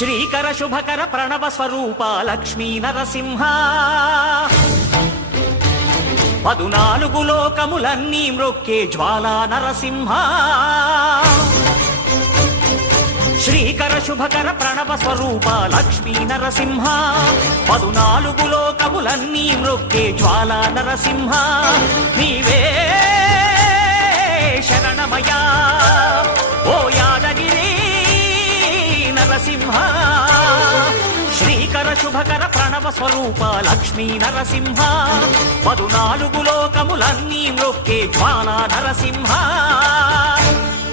శ్రీకర శుభకర ప్రణవ స్వరూప లక్ష్మీ నరసింహ 14 లోకములన్నీ మ్రొక్కే జ్వాలా నరసింహ శ్రీకర శుభకర ప్రణవ స్వరూప లక్ష్మీ నరసింహ 14 లోకములన్నీ మ్రొక్కే జ్వాలా నరసింహ నీవే శరణమయా ఓ యాదగిరి నరసింహ శ్రీకర శుభకర ప్రణవ స్వరూప లక్ష్మీ నరసింహ 14 లోకములన్నీ మ్రొక్కే జ్వాలా నరసింహ